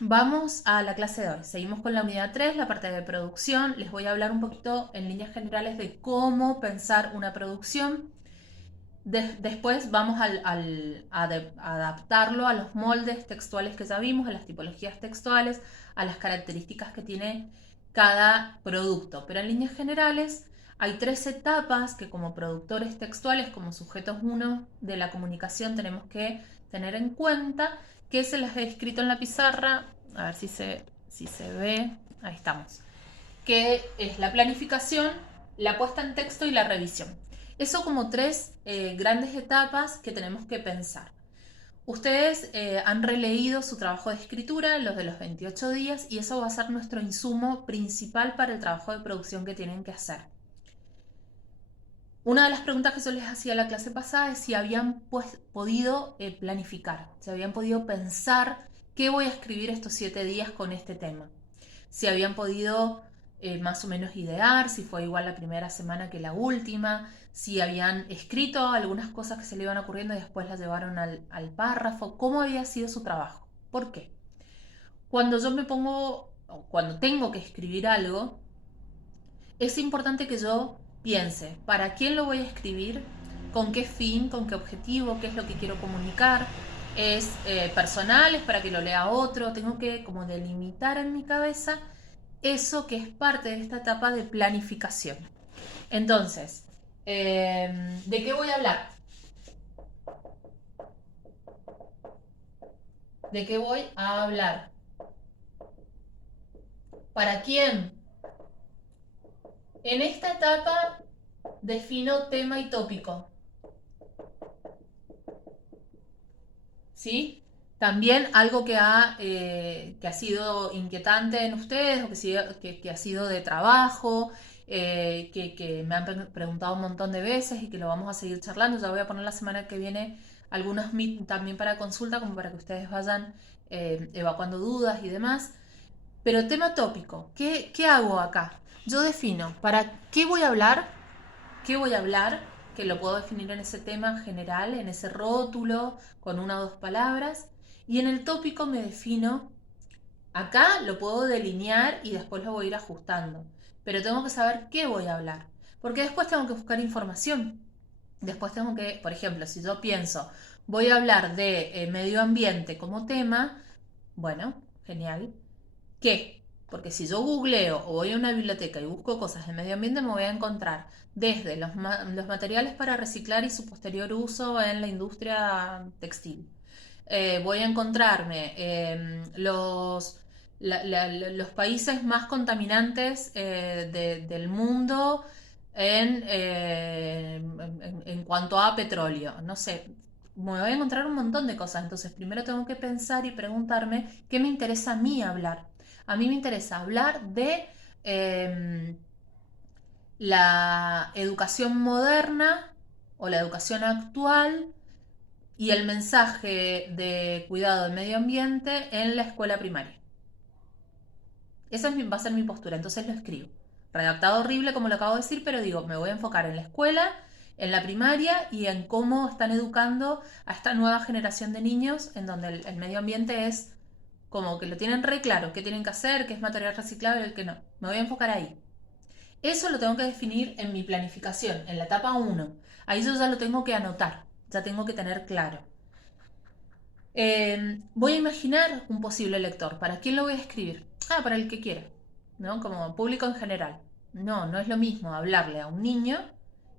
vamos a la clase de hoy. Seguimos con la unidad 3, la parte de producción. Les voy a hablar un poquito en líneas generales de cómo pensar una producción. Después vamos a adaptarlo a los moldes textuales que ya vimos, a las tipologías textuales, a las características que tiene cada producto. Pero en líneas generales hay tres etapas que como productores textuales, como sujetos uno de la comunicación, tenemos que tener en cuenta, que se las he escrito en la pizarra. A ver si se ve. Ahí estamos. Que es la planificación, la puesta en texto y la revisión. Eso como tres grandes etapas que tenemos que pensar. Ustedes han releído su trabajo de escritura, los de los 28 días, y eso va a ser nuestro insumo principal para el trabajo de producción que tienen que hacer. Una de las preguntas que yo les hacía la clase pasada es si habían podido planificar, si habían podido pensar qué voy a escribir estos 7 días con este tema. Si habían podido más o menos idear, si fue igual la primera semana que la última, si habían escrito algunas cosas que se le iban ocurriendo y después las llevaron al párrafo, cómo había sido su trabajo. ¿Por qué? Cuando yo me pongo, o cuando tengo que escribir algo, es importante que yo piense para quién lo voy a escribir, con qué fin, con qué objetivo, qué es lo que quiero comunicar. Es personal, es para que lo lea otro. Tengo que como delimitar en mi cabeza eso que es parte de esta etapa de planificación. Entonces, ¿de qué voy a hablar? ¿De qué voy a hablar? ¿Para quién? En esta etapa defino tema y tópico. ¿Sí? También algo que ha sido inquietante en ustedes o que ha sido de trabajo, que me han preguntado un montón de veces y que lo vamos a seguir charlando. Ya voy a poner la semana que viene algunos meet también para consulta, como para que ustedes vayan evacuando dudas y demás. Pero tema tópico, ¿qué hago acá? Yo defino para qué voy a hablar, que lo puedo definir en ese tema general, en ese rótulo, con una o dos palabras, y en el tópico me defino, acá lo puedo delinear y después lo voy a ir ajustando, pero tengo que saber qué voy a hablar, porque después tengo que buscar información, después tengo que, por ejemplo, si yo pienso, voy a hablar de medio ambiente como tema, bueno, genial, ¿qué? Porque si yo googleo o voy a una biblioteca y busco cosas de medio ambiente, me voy a encontrar desde los materiales para reciclar y su posterior uso en la industria textil. Voy a encontrarme los países más contaminantes del mundo en cuanto a petróleo. No sé, me voy a encontrar un montón de cosas. Entonces, primero tengo que pensar y preguntarme qué me interesa a mí hablar. A mí me interesa hablar de la educación moderna o la educación actual y el mensaje de cuidado del medio ambiente en la escuela primaria. Esa va a ser mi postura, entonces lo escribo. Redactado horrible como lo acabo de decir, pero digo, me voy a enfocar en la escuela, en la primaria y en cómo están educando a esta nueva generación de niños en donde el medio ambiente es como que lo tienen re claro, qué tienen que hacer, qué es material reciclable y qué no. Me voy a enfocar ahí. Eso lo tengo que definir en mi planificación, en la etapa uno. Ahí yo ya lo tengo que anotar, ya tengo que tener claro. Voy a imaginar un posible lector. ¿Para quién lo voy a escribir? Ah, para el que quiera, ¿no? Como público en general. No, no es lo mismo hablarle a un niño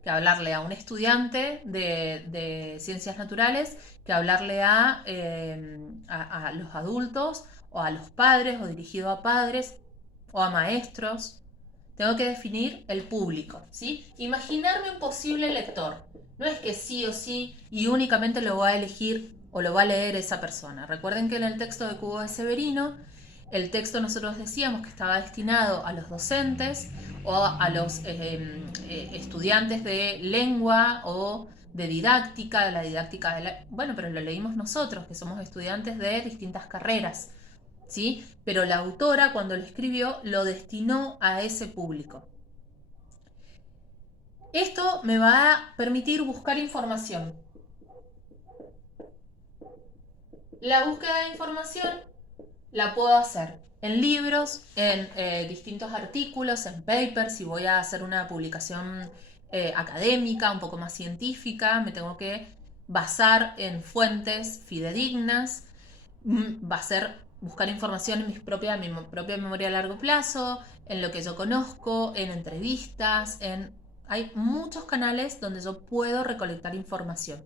que hablarle a un estudiante de ciencias naturales, que hablarle a los adultos o a los padres o dirigido a padres o a maestros. Tengo que definir el público, ¿sí? Imaginarme un posible lector. No es que sí o sí y únicamente lo va a elegir o lo va a leer esa persona. Recuerden que en el texto de Cubo de Severino, el texto nosotros decíamos que estaba destinado a los docentes o a los estudiantes de lengua o de didáctica, de la didáctica de la... Bueno, pero lo leímos nosotros, que somos estudiantes de distintas carreras. ¿Sí? Pero la autora cuando lo escribió lo destinó a ese público. Esto me va a permitir buscar información. La búsqueda de información la puedo hacer en libros, en distintos artículos, en papers. Si voy a hacer una publicación académica, un poco más científica, me tengo que basar en fuentes fidedignas. Va a ser buscar información en mi propia memoria a largo plazo, en lo que yo conozco, en entrevistas, hay muchos canales donde yo puedo recolectar información.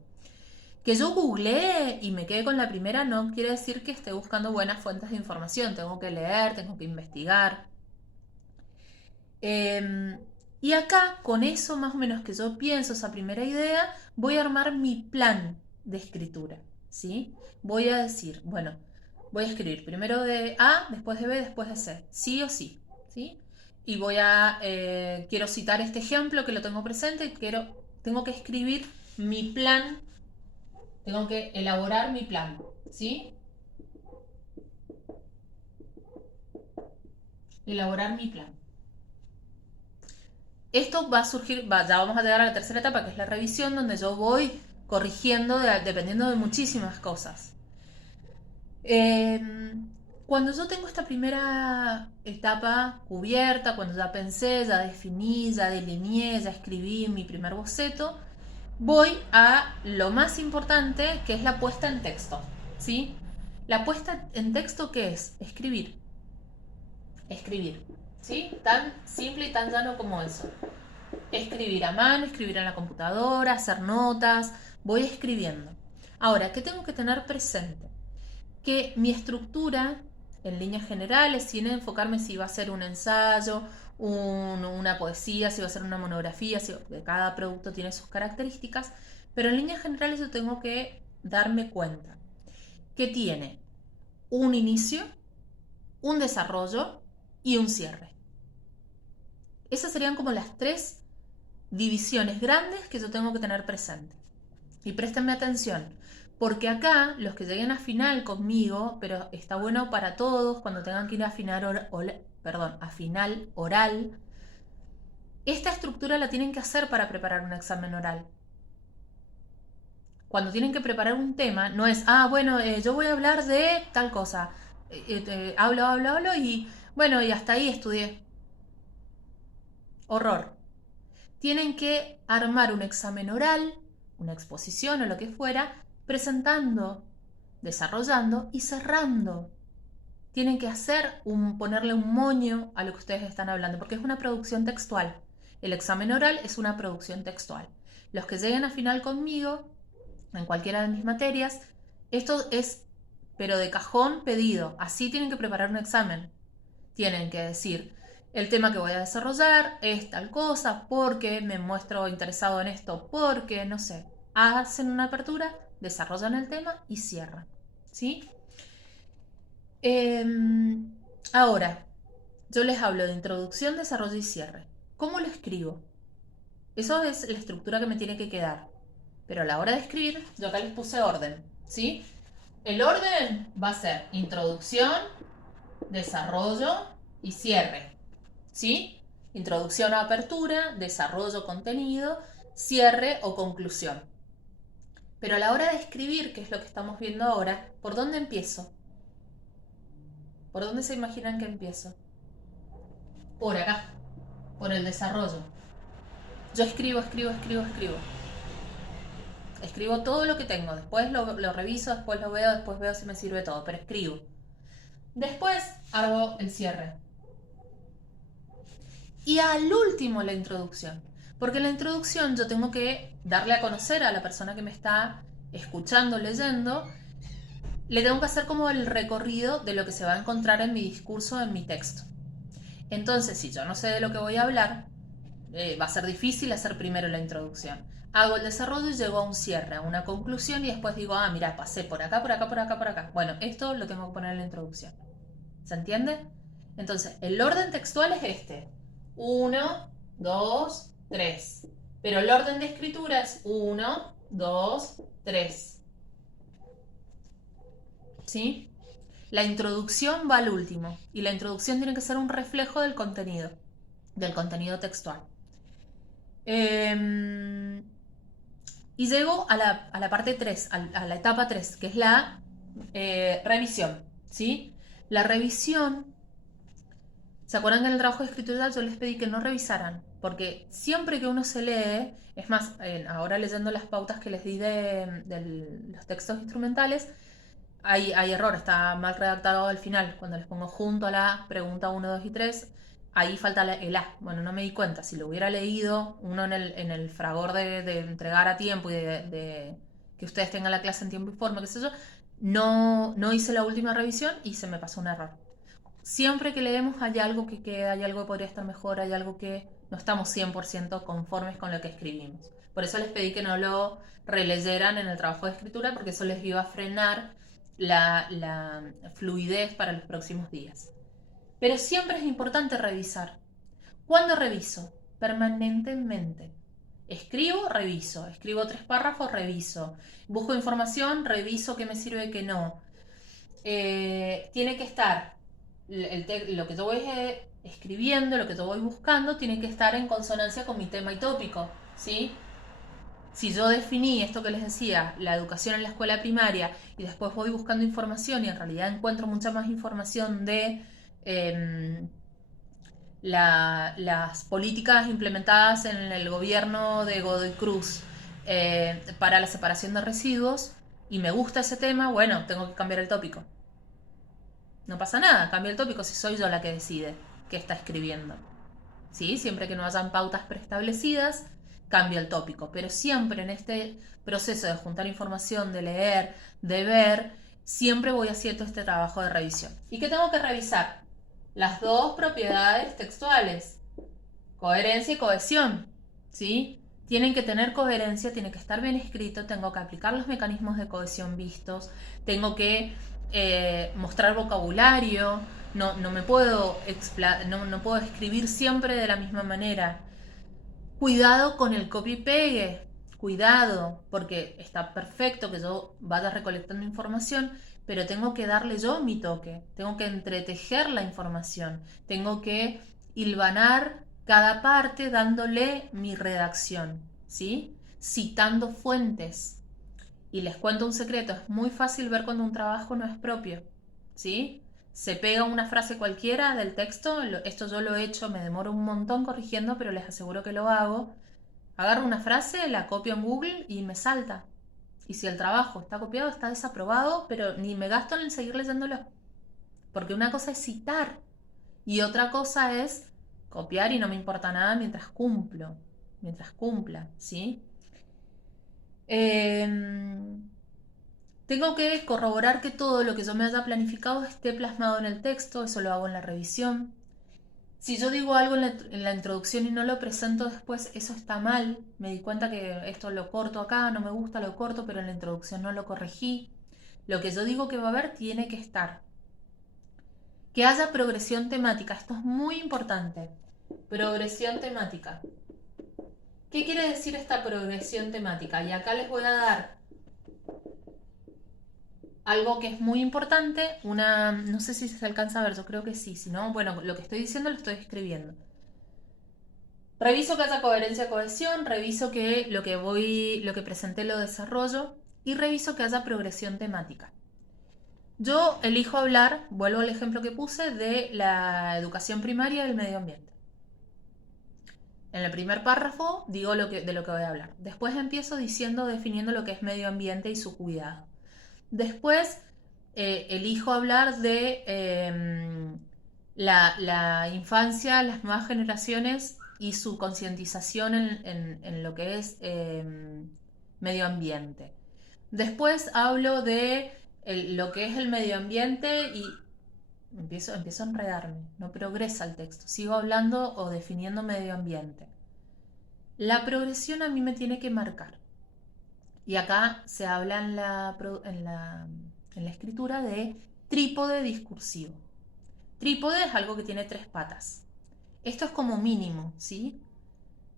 Que yo googleé y me quedé con la primera no quiere decir que esté buscando buenas fuentes de información. Tengo que leer, tengo que investigar. Y acá, con eso más o menos que yo pienso, esa primera idea, voy a armar mi plan de escritura. ¿Sí? Voy a decir, bueno, voy a escribir primero de A, después de B, después de C. Sí o sí. ¿Sí? Y quiero citar este ejemplo que lo tengo presente y tengo que escribir mi plan, tengo que elaborar mi plan. ¿Sí? Elaborar mi plan. Esto va a surgir, ya vamos a llegar a la tercera etapa, que es la revisión, donde yo voy corrigiendo dependiendo de muchísimas cosas. Cuando yo tengo esta primera etapa cubierta, cuando ya pensé, ya definí, ya delineé, ya escribí mi primer boceto, voy a lo más importante, que es la puesta en texto. ¿Sí? La puesta en texto, ¿qué es? Escribir. Escribir. ¿Sí? Tan simple y tan llano como eso. Escribir a mano, escribir en la computadora, hacer notas, voy escribiendo. Ahora, ¿qué tengo que tener presente? Que mi estructura, en líneas generales, sin enfocarme si va a ser un ensayo, una poesía, si va a ser una monografía, cada producto tiene sus características, pero en líneas generales yo tengo que darme cuenta que tiene un inicio, un desarrollo y un cierre. Esas serían como las tres divisiones grandes que yo tengo que tener presente. Y préstenme atención, porque acá los que lleguen a final conmigo, pero está bueno para todos cuando tengan que ir a a final oral, esta estructura la tienen que hacer para preparar un examen oral. Cuando tienen que preparar un tema, no es, yo voy a hablar de tal cosa. Hablo y bueno, y hasta ahí estudié. Horror. Tienen que armar un examen oral, una exposición o lo que fuera, presentando, desarrollando y cerrando. Tienen que ponerle un moño a lo que ustedes están hablando, porque es una producción textual. El examen oral es una producción textual. Los que lleguen a final conmigo, en cualquiera de mis materias, esto es, pero de cajón pedido. Así tienen que preparar un examen. Tienen que decir, el tema que voy a desarrollar es tal cosa, porque me muestro interesado en esto, porque, no sé, hacen una apertura, desarrollan el tema y cierran. ¿Sí? Ahora, yo les hablo de introducción, desarrollo y cierre. ¿Cómo lo escribo? Eso es la estructura que me tiene que quedar. Pero a la hora de escribir, yo acá les puse orden. ¿Sí? El orden va a ser introducción, desarrollo y cierre. ¿Sí? Introducción o apertura, desarrollo, contenido, cierre o conclusión. Pero a la hora de escribir, que es lo que estamos viendo ahora, ¿por dónde empiezo? ¿Por dónde se imaginan que empiezo? Por acá, por el desarrollo. Yo escribo. Escribo todo lo que tengo, después lo reviso, después lo veo, después veo si me sirve todo, pero escribo. Después hago el cierre. Y al último la introducción. Porque en la introducción yo tengo que darle a conocer a la persona que me está escuchando, leyendo, le tengo que hacer como el recorrido de lo que se va a encontrar en mi discurso, en mi texto. Entonces, si yo no sé de lo que voy a hablar, va a ser difícil hacer primero la introducción. Hago el desarrollo y llego a un cierre, a una conclusión y después digo, mira, pasé por acá, por acá, por acá, por acá. Bueno, esto lo tengo que poner en la introducción. ¿Se entiende? Entonces, el orden textual es este. 1, 2, 3. Pero el orden de escritura es 1, 2, 3. ¿Sí? La introducción va al último. Y la introducción tiene que ser un reflejo del contenido textual. Y llego a la parte 3, a la etapa 3, que es la revisión. ¿Sí? La revisión, ¿se acuerdan que en el trabajo de escritura yo les pedí que no revisaran? Porque siempre que uno se lee, es más, ahora leyendo las pautas que les di de los textos instrumentales, hay error, está mal redactado al final. Cuando les pongo junto a la pregunta 1, 2 y 3, ahí falta el A. Bueno, no me di cuenta. Si lo hubiera leído uno en el fragor de entregar a tiempo y de que ustedes tengan la clase en tiempo y forma, qué sé yo, no hice la última revisión y se me pasó un error. Siempre que leemos hay algo que queda, hay algo que podría estar mejor, hay algo que no estamos 100% conformes con lo que escribimos. Por eso les pedí que no lo releyeran en el trabajo de escritura, porque eso les iba a frenar la fluidez para los próximos días. Pero siempre es importante revisar. ¿Cuándo reviso? Permanentemente. Escribo, reviso. Escribo 3 párrafos, reviso. Busco información, reviso qué me sirve y qué no. Tiene que estar, lo que yo voy escribiendo, lo que yo voy buscando, tiene que estar en consonancia con mi tema y tópico, ¿sí? Si yo definí esto que les decía, la educación en la escuela primaria, y después voy buscando información y en realidad encuentro mucha más información de las políticas implementadas en el gobierno de Godoy Cruz para la separación de residuos, y me gusta ese tema, bueno, tengo que cambiar el tópico. No pasa nada, cambio el tópico si soy yo la que decide qué está escribiendo. ¿Sí? Siempre que no hayan pautas preestablecidas, cambio el tópico. Pero siempre en este proceso de juntar información, de leer, de ver, siempre voy haciendo este trabajo de revisión. ¿Y qué tengo que revisar? Las dos propiedades textuales, coherencia y cohesión. ¿Sí? Tienen que tener coherencia, tiene que estar bien escrito, tengo que aplicar los mecanismos de cohesión vistos, tengo que mostrar vocabulario, no me puedo no puedo escribir siempre de la misma manera. Cuidado con el copy pegue, cuidado, porque está perfecto que yo vaya recolectando información, pero tengo que darle yo mi toque, tengo que entretejer la información, tengo que hilvanar cada parte dándole mi redacción, ¿sí? Citando fuentes. Y les cuento un secreto, es muy fácil ver cuando un trabajo no es propio, ¿sí? Se pega una frase cualquiera del texto, esto yo lo he hecho, me demoro un montón corrigiendo, pero les aseguro que lo hago. Agarro una frase, la copio en Google y me salta. Y si el trabajo está copiado, está desaprobado, pero ni me gasto en seguir leyéndolo. Porque una cosa es citar y otra cosa es copiar y no me importa nada mientras cumpla, ¿sí? Tengo que corroborar que todo lo que yo me haya planificado esté plasmado en el texto, eso lo hago en la revisión. Si yo digo algo en la introducción y no lo presento después, eso está mal. Me di cuenta que esto lo corto acá, no me gusta, lo corto, pero en la introducción no lo corregí. Lo que yo digo que va a haber tiene que estar. Que haya progresión temática, esto es muy importante. Progresión temática. ¿Qué quiere decir esta progresión temática? Y acá les voy a dar algo que es muy importante, no sé si se alcanza a ver, yo creo que sí, si no, bueno, lo que estoy diciendo lo estoy escribiendo. Reviso que haya coherencia, cohesión, reviso que lo que presenté lo desarrollo y reviso que haya progresión temática. Yo elijo hablar, vuelvo al ejemplo que puse, de la educación primaria y el medio ambiente. En el primer párrafo digo de lo que voy a hablar. Después empiezo definiendo lo que es medio ambiente y su cuidado. Después elijo hablar de la infancia, las nuevas generaciones y su concientización en lo que es medio ambiente. Después hablo de lo que es el medio ambiente y empiezo a enredarme, no progresa el texto, sigo hablando o definiendo medio ambiente. La progresión a mí me tiene que marcar. Y acá se habla en la escritura de trípode discursivo. Trípode es algo que tiene 3 patas. Esto es como mínimo, ¿sí?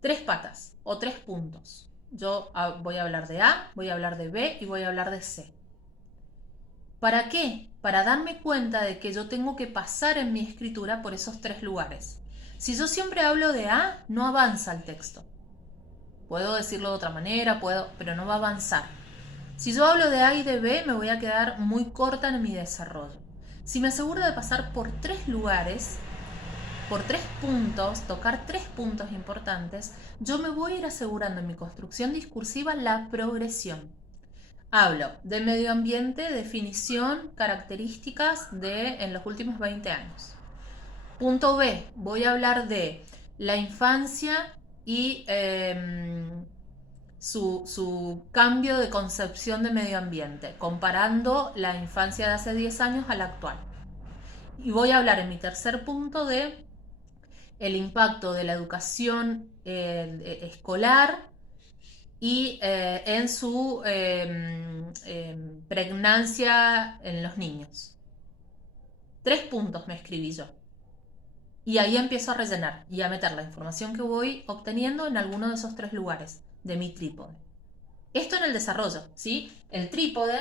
3 patas o 3 puntos. Yo voy a hablar de A, voy a hablar de B y voy a hablar de C. ¿Para qué? Para darme cuenta de que yo tengo que pasar en mi escritura por esos 3 lugares. Si yo siempre hablo de A, no avanza el texto. Puedo decirlo de otra manera, pero no va a avanzar. Si yo hablo de A y de B, me voy a quedar muy corta en mi desarrollo. Si me aseguro de pasar por 3 lugares, por 3 puntos, tocar 3 puntos importantes, yo me voy a ir asegurando en mi construcción discursiva la progresión. Hablo de medio ambiente, definición, características en los últimos 20 años. Punto B, voy a hablar de la infancia y su cambio de concepción de medio ambiente, comparando la infancia de hace 10 años a la actual. Y voy a hablar en mi tercer punto de el impacto de la educación escolar y en su pregnancia en los niños. 3 puntos me escribí yo. Y ahí empiezo a rellenar y a meter la información que voy obteniendo en alguno de esos 3 lugares de mi trípode. Esto en el desarrollo, ¿sí? El trípode,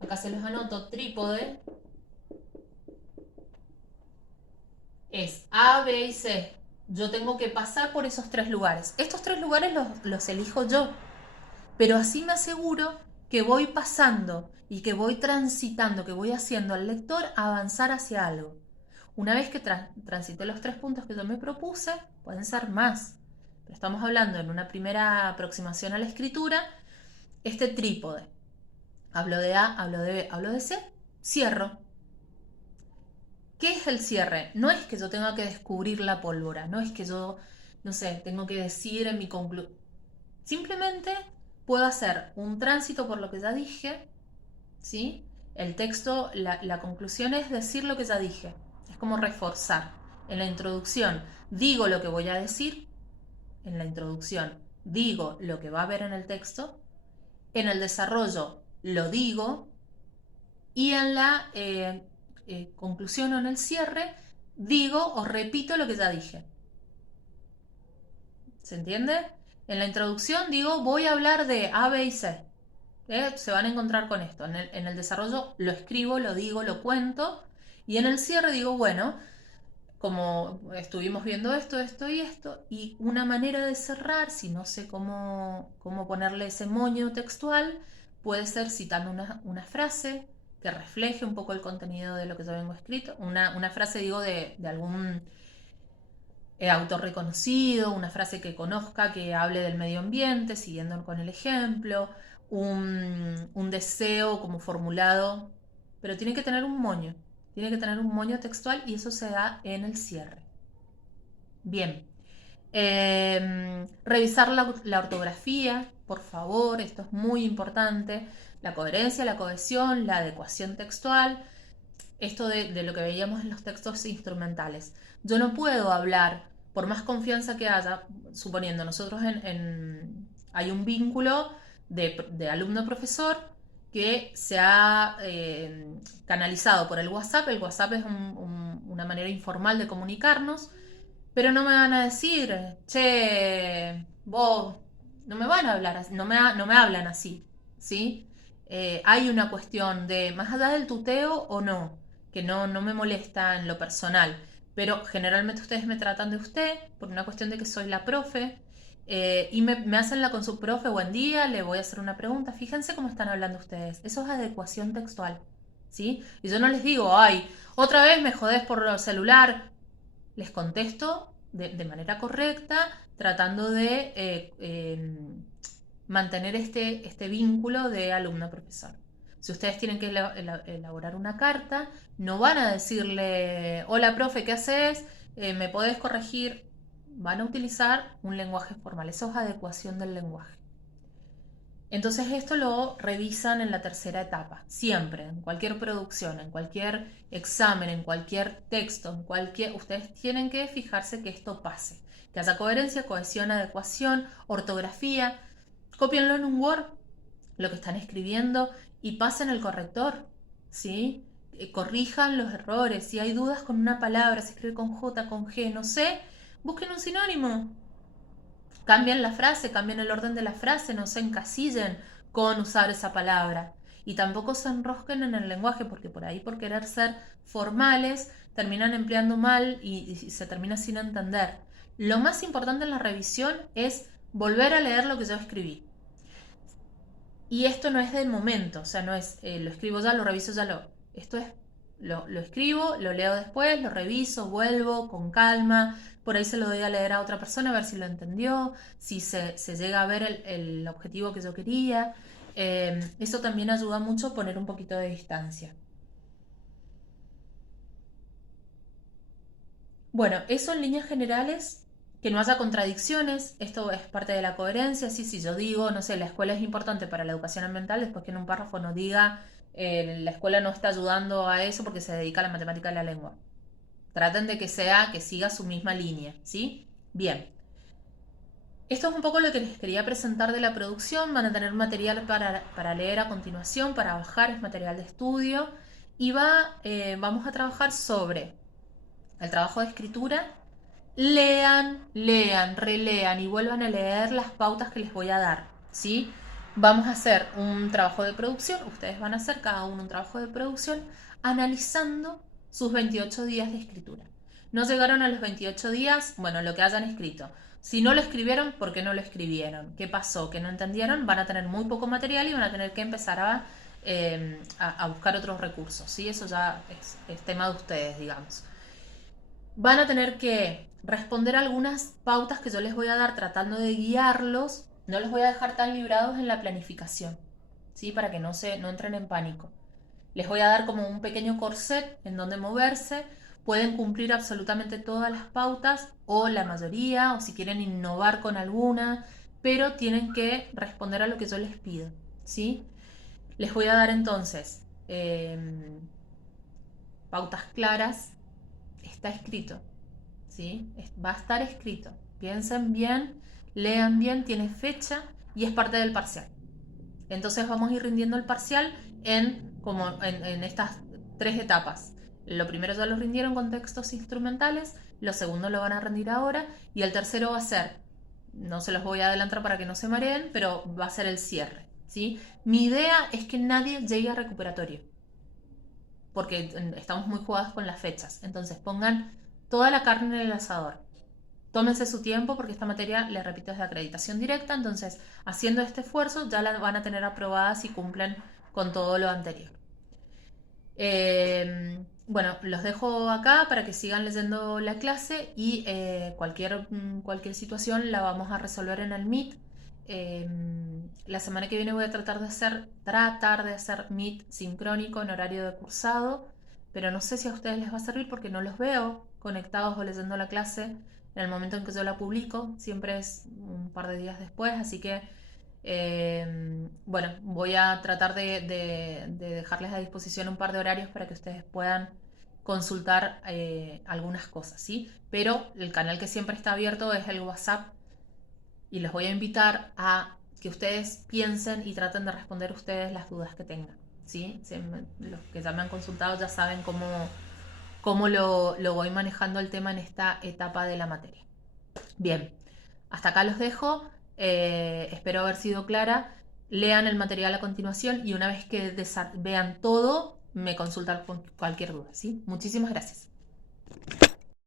acá se los anoto, trípode, es A, B y C. Yo tengo que pasar por esos 3 lugares. Estos 3 lugares los elijo yo, pero así me aseguro que voy pasando y que voy transitando, que voy haciendo al lector avanzar hacia algo. Una vez que transité los 3 puntos que yo me propuse, pueden ser más, pero estamos hablando en una primera aproximación a la escritura, este trípode. Hablo de A, hablo de B, hablo de C, cierro. ¿Qué es el cierre? No es que yo tenga que descubrir la pólvora, no es que yo, no sé, tengo que decir en mi conclusión. Simplemente puedo hacer un tránsito por lo que ya dije, ¿sí? El texto, la conclusión es decir lo que ya dije. Es como reforzar. En la introducción digo lo que voy a decir. En la introducción digo lo que va a haber en el texto. En el desarrollo lo digo. Y en la conclusión o en el cierre digo o repito lo que ya dije. ¿Se entiende? En la introducción digo voy a hablar de A, B y C. Se van a encontrar con esto. En el desarrollo lo escribo, lo digo, lo cuento. Y en el cierre digo, bueno, como estuvimos viendo esto, esto y esto, y una manera de cerrar, si no sé cómo ponerle ese moño textual, puede ser citando una frase que refleje un poco el contenido de lo que yo vengo escrito. Una frase, digo, de algún autor reconocido, una frase que conozca, que hable del medio ambiente, siguiendo con el ejemplo, un deseo como formulado, pero tiene que tener un moño textual y eso se da en el cierre. Bien, revisar la ortografía, por favor, esto es muy importante, la coherencia, la cohesión, la adecuación textual, esto de lo que veíamos en los textos instrumentales. Yo no puedo hablar, por más confianza que haya, suponiendo nosotros hay un vínculo de alumno-profesor que se ha canalizado por el WhatsApp. El WhatsApp es una manera informal de comunicarnos, pero no me van a decir, che, vos, no me van a hablar así, no me hablan así, ¿sí? Hay una cuestión de, más allá del tuteo o no, que no me molesta en lo personal, pero generalmente ustedes me tratan de usted por una cuestión de que soy la profe, y me hacen la con su profe, buen día, le voy a hacer una pregunta, fíjense cómo están hablando ustedes, eso es adecuación textual, ¿sí? Y yo no les digo, ay, otra vez me jodés por el celular, les contesto de manera correcta, tratando de mantener este vínculo de alumno-profesor. Si ustedes tienen que elaborar una carta, no van a decirle, hola profe, ¿qué haces? ¿Me podés corregir? Van a utilizar un lenguaje formal. Eso es adecuación del lenguaje. Entonces esto lo revisan en la tercera etapa, siempre, en cualquier producción, en cualquier examen, en cualquier texto, ustedes tienen que fijarse que esto pase, que haya coherencia, cohesión, adecuación, ortografía. Cópienlo en un Word, lo que están escribiendo, y pasen el corrector, ¿sí? Corrijan los errores, si hay dudas con una palabra, se escribe con J, con G, no sé, busquen un sinónimo. Cambien la frase, cambien el orden de la frase, no se encasillen con usar esa palabra. Y tampoco se enrosquen en el lenguaje, porque por ahí, por querer ser formales, terminan empleando mal y se termina sin entender. Lo más importante en la revisión es volver a leer lo que yo escribí. Y esto no es del momento, o sea, no es lo escribo ya, lo reviso ya, esto es lo escribo, lo leo después, lo reviso, vuelvo con calma, por ahí se lo doy a leer a otra persona a ver si lo entendió, si se llega a ver el objetivo que yo quería. Eso también ayuda mucho a poner un poquito de distancia. Bueno, eso en líneas generales, que no haya contradicciones, esto es parte de la coherencia, sí, si yo digo, no sé, la escuela es importante para la educación ambiental, después que en un párrafo no diga, la escuela no está ayudando a eso porque se dedica a la matemática y la lengua. Traten de que sea, que siga su misma línea, ¿sí? Bien. Esto es un poco lo que les quería presentar de la producción. Van a tener material para leer a continuación, para bajar, es material de estudio. Y vamos a trabajar sobre el trabajo de escritura. Lean, lean, relean y vuelvan a leer las pautas que les voy a dar, ¿sí? Vamos a hacer un trabajo de producción, ustedes van a hacer cada uno un trabajo de producción analizando sus 28 días de escritura. No llegaron a los 28 días, bueno, lo que hayan escrito. Si no lo escribieron, ¿por qué no lo escribieron? ¿Qué pasó? ¿Que no entendieron? Van a tener muy poco material y van a tener que empezar a buscar otros recursos, ¿sí? Eso ya es tema de ustedes, digamos. Van a tener que responder algunas pautas que yo les voy a dar tratando de guiarlos. No los voy a dejar tan librados en la planificación, ¿sí? Para que no entren en pánico. Les voy a dar como un pequeño corset en donde moverse. Pueden cumplir absolutamente todas las pautas o la mayoría, o si quieren innovar con alguna, pero tienen que responder a lo que yo les pido, ¿sí? Les voy a dar entonces pautas claras. Está escrito, ¿sí? Va a estar escrito. Piensen bien, lean bien, tiene fecha y es parte del parcial. Entonces vamos a ir rindiendo el parcial en estas tres etapas. Lo primero ya lo rindieron con textos instrumentales, lo segundo lo van a rendir ahora y el tercero va a ser, no se los voy a adelantar para que no se mareen, pero va a ser el cierre, ¿sí? Mi idea es que nadie llegue a recuperatorio, porque estamos muy jugados con las fechas. Entonces pongan toda la carne en el asador. Tómense su tiempo porque esta materia, les repito, es de acreditación directa, entonces haciendo este esfuerzo ya la van a tener aprobada si cumplen con todo lo anterior. Bueno, los dejo acá para que sigan leyendo la clase y cualquier situación la vamos a resolver en el Meet. La semana que viene voy a tratar de hacer Meet sincrónico en horario de cursado, pero no sé si a ustedes les va a servir porque no los veo conectados o leyendo la clase en el momento en que yo la publico, siempre es un par de días después, así que bueno, voy a tratar de dejarles a disposición un par de horarios para que ustedes puedan consultar algunas cosas, ¿sí? Pero el canal que siempre está abierto es el WhatsApp y les voy a invitar a que ustedes piensen y traten de responder ustedes las dudas que tengan, ¿sí? Los que ya me han consultado ya saben cómo lo voy manejando el tema en esta etapa de la materia. Bien, hasta acá los dejo. Espero haber sido clara. Lean el material a continuación y una vez que vean todo, me consultan con cualquier duda, ¿sí? Muchísimas gracias.